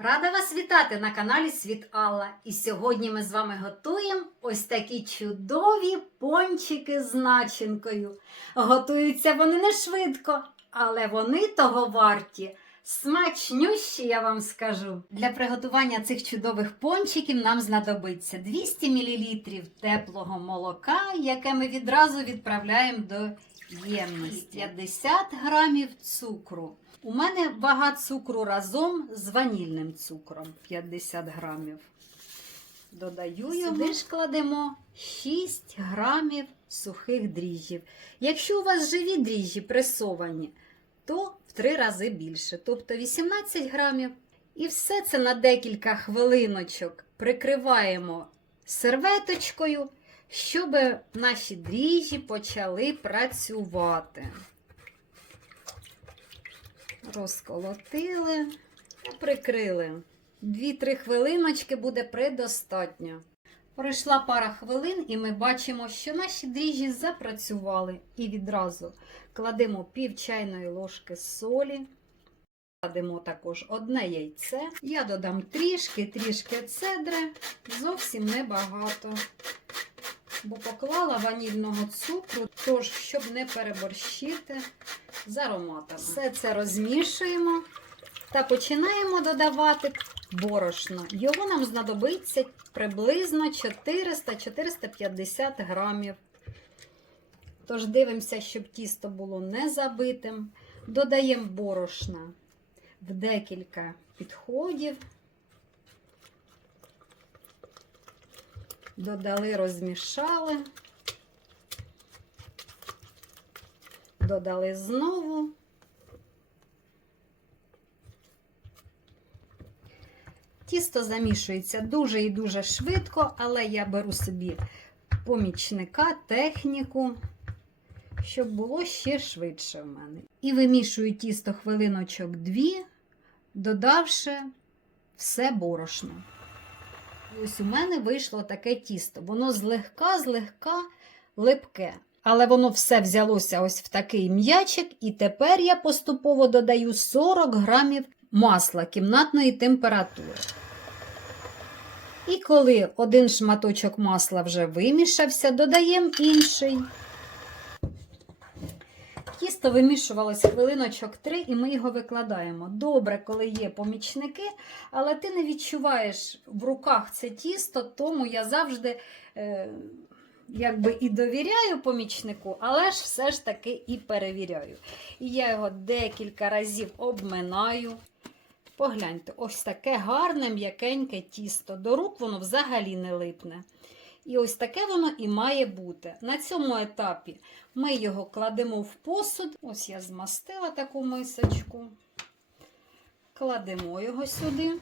Рада вас вітати на каналі Світ Алла. І сьогодні ми з вами готуємо ось такі чудові пончики з начинкою. Готуються вони не швидко, але вони того варті. Смачнющі, я вам скажу. Для приготування цих чудових пончиків нам знадобиться 200 мл теплого молока, яке ми відразу відправляємо до ємності, 50 грамів цукру. У мене вага цукру разом з ванільним цукром 50 грамів. Додаю його. Сюди ж кладемо 6 грамів сухих дріжджів. Якщо у вас живі дріжджі пресовані, то в 3 рази більше, тобто 18 грамів. І все це на декілька хвилиночок прикриваємо серветочкою, щоб наші дріжджі почали працювати. Розколотили та прикрили. 2-3 хвилиночки буде предостатньо. Пройшла пара хвилин, і ми бачимо, що наші дріжджі запрацювали. І відразу кладемо пів чайної ложки солі. Кладемо також одне яйце. Я додам трішки, трішки цедри, зовсім небагато. Бо поклала ванільного цукру, тож, щоб не переборщити з ароматами. Все це розмішуємо та починаємо додавати борошно. Його нам знадобиться приблизно 400-450 грамів. Тож дивимося, щоб тісто було не забитим. Додаємо борошна в декілька підходів. Додали, розмішали. Додали знову. Тісто замішується дуже і дуже швидко, але я беру собі помічника, техніку, щоб було ще швидше в мене. І вимішую тісто хвилиночок дві, додавши все борошно. Ось у мене вийшло таке тісто. Воно злегка-злегка липке. Але воно все взялося ось в такий м'ячик, і тепер я поступово додаю 40 грамів масла кімнатної температури. І коли один шматочок масла вже вимішався, додаємо інший. Тісто вимішувалось хвилиночок три, і ми його викладаємо. Добре, коли є помічники, але ти не відчуваєш в руках це тісто, тому я завжди е, якби і довіряю помічнику, але ж все ж таки і перевіряю. І я його декілька разів обминаю. Погляньте, ось таке гарне м'якеньке тісто. До рук воно взагалі не липне. І ось таке воно і має бути. На цьому етапі ми його кладемо в посуд. Ось я змастила таку мисочку. Кладемо його сюди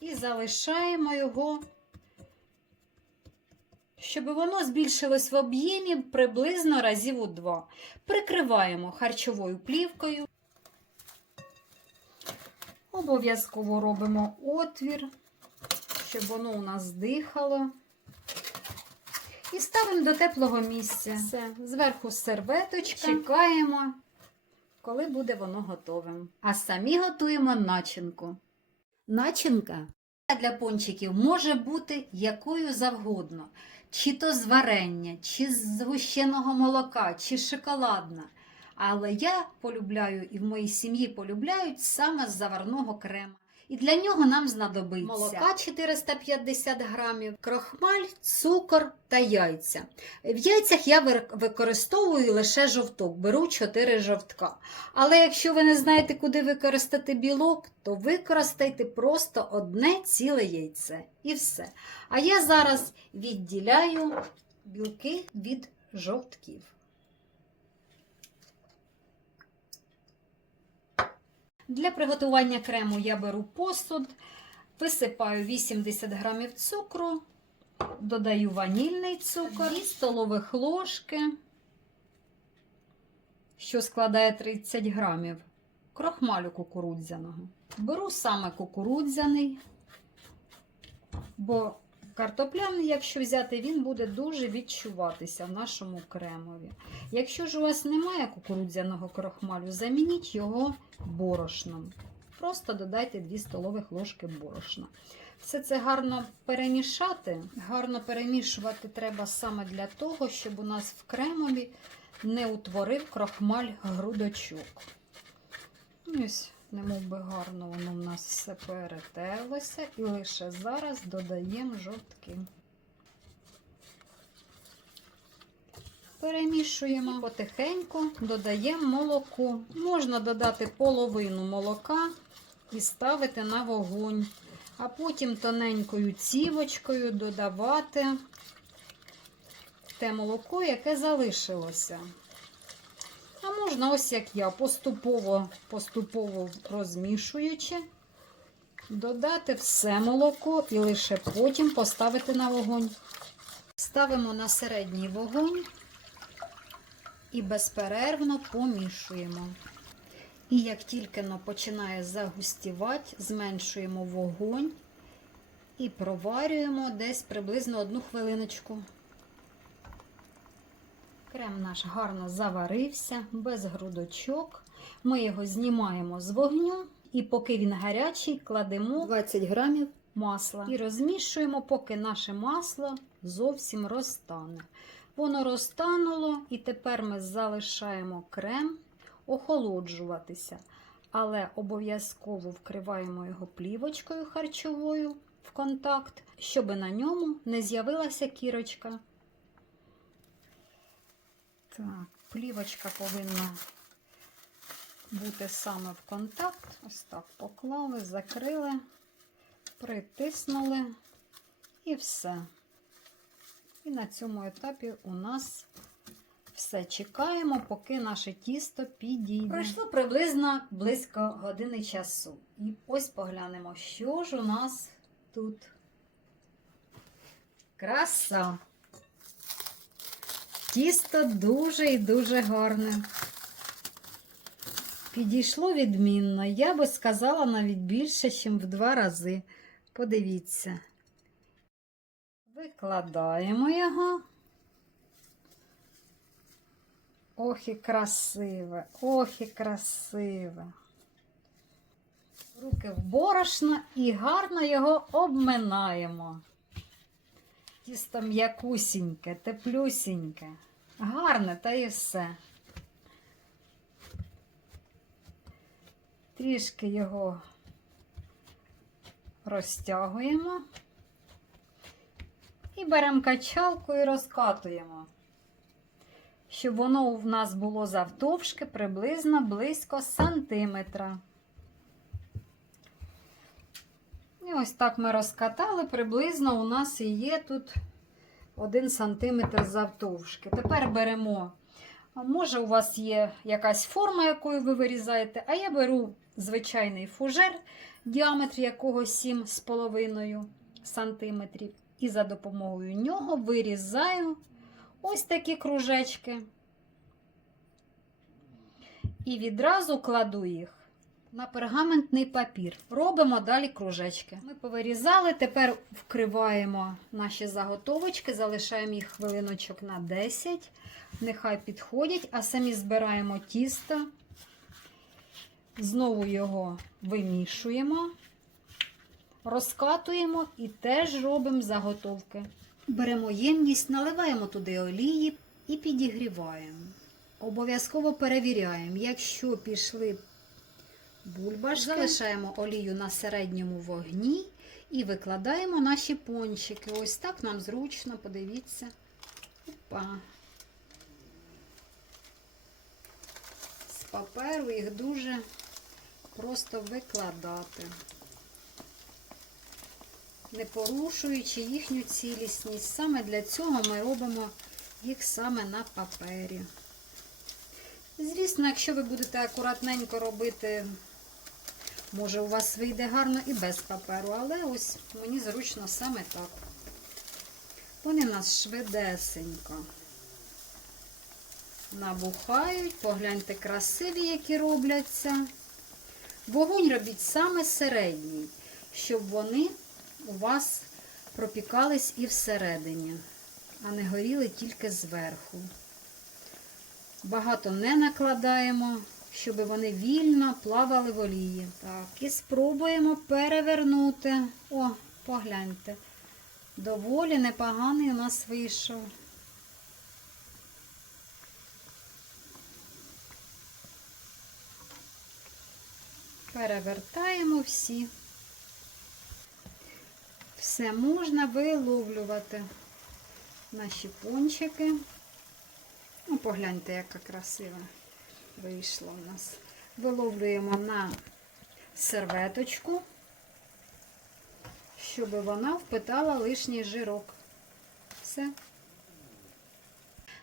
і залишаємо його, щоб воно збільшилось в об'ємі приблизно разів у два. Прикриваємо харчовою плівкою. Обов'язково робимо отвір, щоб воно у нас дихало. І ставимо до теплого місця. Все. Зверху серветочка. Чекаємо, коли буде воно готовим. А самі готуємо начинку. Начинка для пончиків може бути якою завгодно. Чи то з варення, чи з згущеного молока, чи шоколадна. Але я полюбляю і в моїй сім'ї полюбляють саме з заварного крема. І для нього нам знадобиться молока 450 грамів, крохмаль, цукор та яйця. В яйцях я використовую лише жовток, беру 4 жовтка. Але якщо ви не знаєте, куди використати білок, то використайте просто одне ціле яйце. І все. А я зараз відділяю білки від жовтків. Для приготування крему я беру посуд, висипаю 80 грамів цукру, додаю ванільний цукор, 2 столових ложки, що складає 30 грамів, крохмалю кукурудзяного. Беру саме кукурудзяний, бо картопляний, якщо взяти, він буде дуже відчуватися в нашому кремові. Якщо ж у вас немає кукурудзяного крохмалю, замініть його борошном. Просто додайте 2 столових ложки борошна. Все це гарно перемішати. Гарно перемішувати треба саме для того, щоб у нас в кремові не утворив крохмаль грудочок. Ось, немов би гарно воно в нас все перетерлося. І лише зараз додаємо жовтки. Перемішуємо потихеньку, додаємо молоко. Можна додати половину молока і ставити на вогонь, а потім тоненькою цівочкою додавати те молоко, яке залишилося. Можна, ось як я, поступово, поступово розмішуючи, додати все молоко і лише потім поставити на вогонь. Ставимо на середній вогонь і безперервно помішуємо. І як тільки воно починає загустівати, зменшуємо вогонь і проварюємо десь приблизно одну хвилиночку. Крем наш гарно заварився, без грудочок. Ми його знімаємо з вогню і поки він гарячий, кладемо 20 грамів масла і розмішуємо, поки наше масло зовсім розтане. Воно розтануло, і тепер ми залишаємо крем охолоджуватися, але обов'язково вкриваємо його плівочкою харчовою в контакт, щоб на ньому не з'явилася кірочка. Так, плівочка повинна бути саме в контакт. Ось так поклали, закрили, притиснули і все. І на цьому етапі у нас все чекаємо, поки наше тісто підійде. Пройшло приблизно близько години часу. І ось поглянемо, що ж у нас тут. Краса! Тісто дуже і дуже гарне. Підійшло відмінно. Я би сказала навіть більше, ніж в два рази. Подивіться. Викладаємо його. Ох і красиве, ох і красиве. Руки в борошно і гарно його обминаємо. Тісто м'якусіньке, теплюсіньке. Гарне, та і все. Трішки його розтягуємо і беремо качалку і розкатуємо, щоб воно в нас було завтовшки приблизно близько сантиметра. І ось так ми розкатали, приблизно у нас і є тут 1 см завтовшки. Тепер беремо, може, у вас є якась форма, якою ви вирізаєте, а я беру звичайний фужер, діаметр якого 7,5 см. І за допомогою нього вирізаю ось такі кружечки. І відразу кладу їх на пергаментний папір. Робимо далі кружечки. Ми повирізали, тепер вкриваємо наші заготовочки, залишаємо їх хвилиночок на 10. Нехай підходять, а самі збираємо тісто, знову його вимішуємо, розкатуємо і теж робимо заготовки. Беремо ємність, наливаємо туди олії і підігріваємо. Обов'язково перевіряємо, якщо пішли бульбашки. Залишаємо олію на середньому вогні і викладаємо наші пончики. Ось так нам зручно, подивіться. Опа. З паперу їх дуже просто викладати, не порушуючи їхню цілісність. Саме для цього ми робимо їх саме на папері. Звісно, якщо ви будете акуратненько робити Може, у вас вийде гарно і без паперу, але ось мені зручно саме так. Вони в нас швидесенько набухають, погляньте, красиві, які робляться. Вогонь робіть саме середній, щоб вони у вас пропікались і всередині, а не горіли тільки зверху. Багато не накладаємо, щоб вони вільно плавали в олії. Так, і спробуємо перевернути. О, погляньте. Доволі непоганий у нас вийшов. Перевертаємо всі. Все можна виловлювати наші пончики. Ну, погляньте, яка красива вийшла у нас. Виловлюємо на серветочку, щоб вона впитала лишній жирок. Все.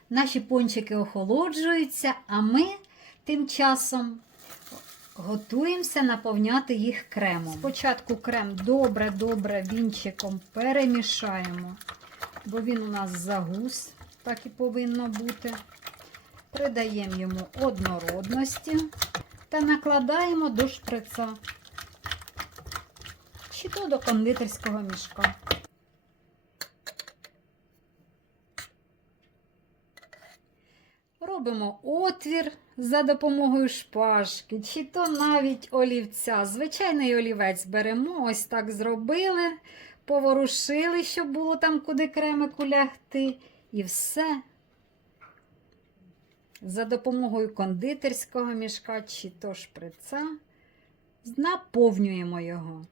Наші пончики охолоджуються, а ми тим часом готуємося наповняти їх кремом. Спочатку крем добре-добре вінчиком перемішаємо, бо він у нас загус, так і повинно бути. Придаємо йому однородності та накладаємо до шприца чи то до кондитерського мішка. Робимо отвір за допомогою шпажки, чи то навіть олівця. Звичайний олівець беремо, ось так зробили, поворушили, щоб було там куди кремику лягти. І все. За допомогою кондитерського мішка чи то шприца наповнюємо його.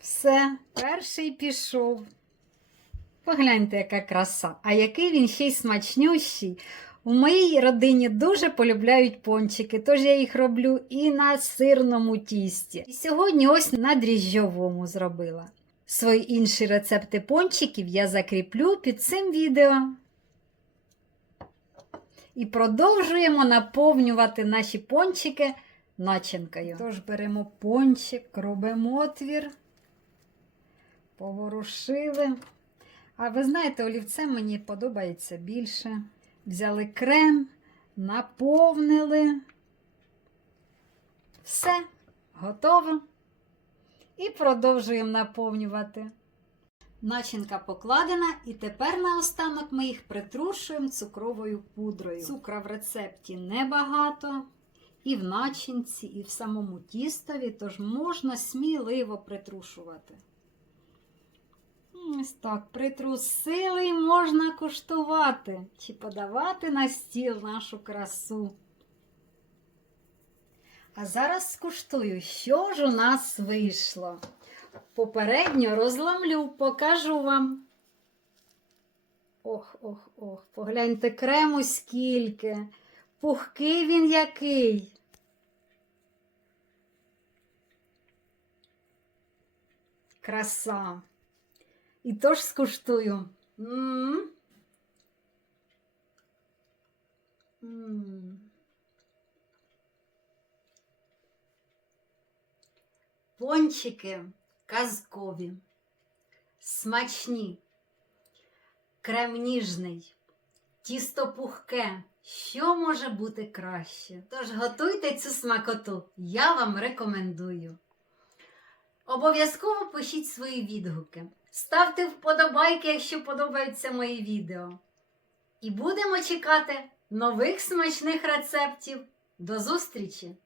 Все, перший пішов. Погляньте, яка краса. А який він ще й смачнющий. У моїй родині дуже полюбляють пончики, тож я їх роблю і на сирному тісті. І сьогодні ось на дріжджовому зробила. Свої інші рецепти пончиків я закріплю під цим відео. І продовжуємо наповнювати наші пончики начинкою. Тож беремо пончик, робимо отвір, поворушили. А ви знаєте, олівцем мені подобається більше. Взяли крем, наповнили. Все, готово. І продовжуємо наповнювати. Начинка покладена, і тепер наостанок ми їх притрушуємо цукровою пудрою. Цукра в рецепті небагато, і в начинці, і в самому тістові, тож можна сміливо притрушувати. Ось так, притрусили і можна куштувати чи подавати на стіл нашу красу. А зараз скуштую, що ж у нас вийшло. Попередньо розламлю, покажу вам. Ох, ох, ох, погляньте крему скільки. Пухкий він який. Краса. І тож скуштую. М-м. М. Пончики казкові, смачні, крем ніжний, тісто пухке. Що може бути краще? Тож готуйте цю смакоту, я вам рекомендую. Обов'язково пишіть свої відгуки. Ставте вподобайки, якщо подобаються мої відео. І будемо чекати нових смачних рецептів. До зустрічі!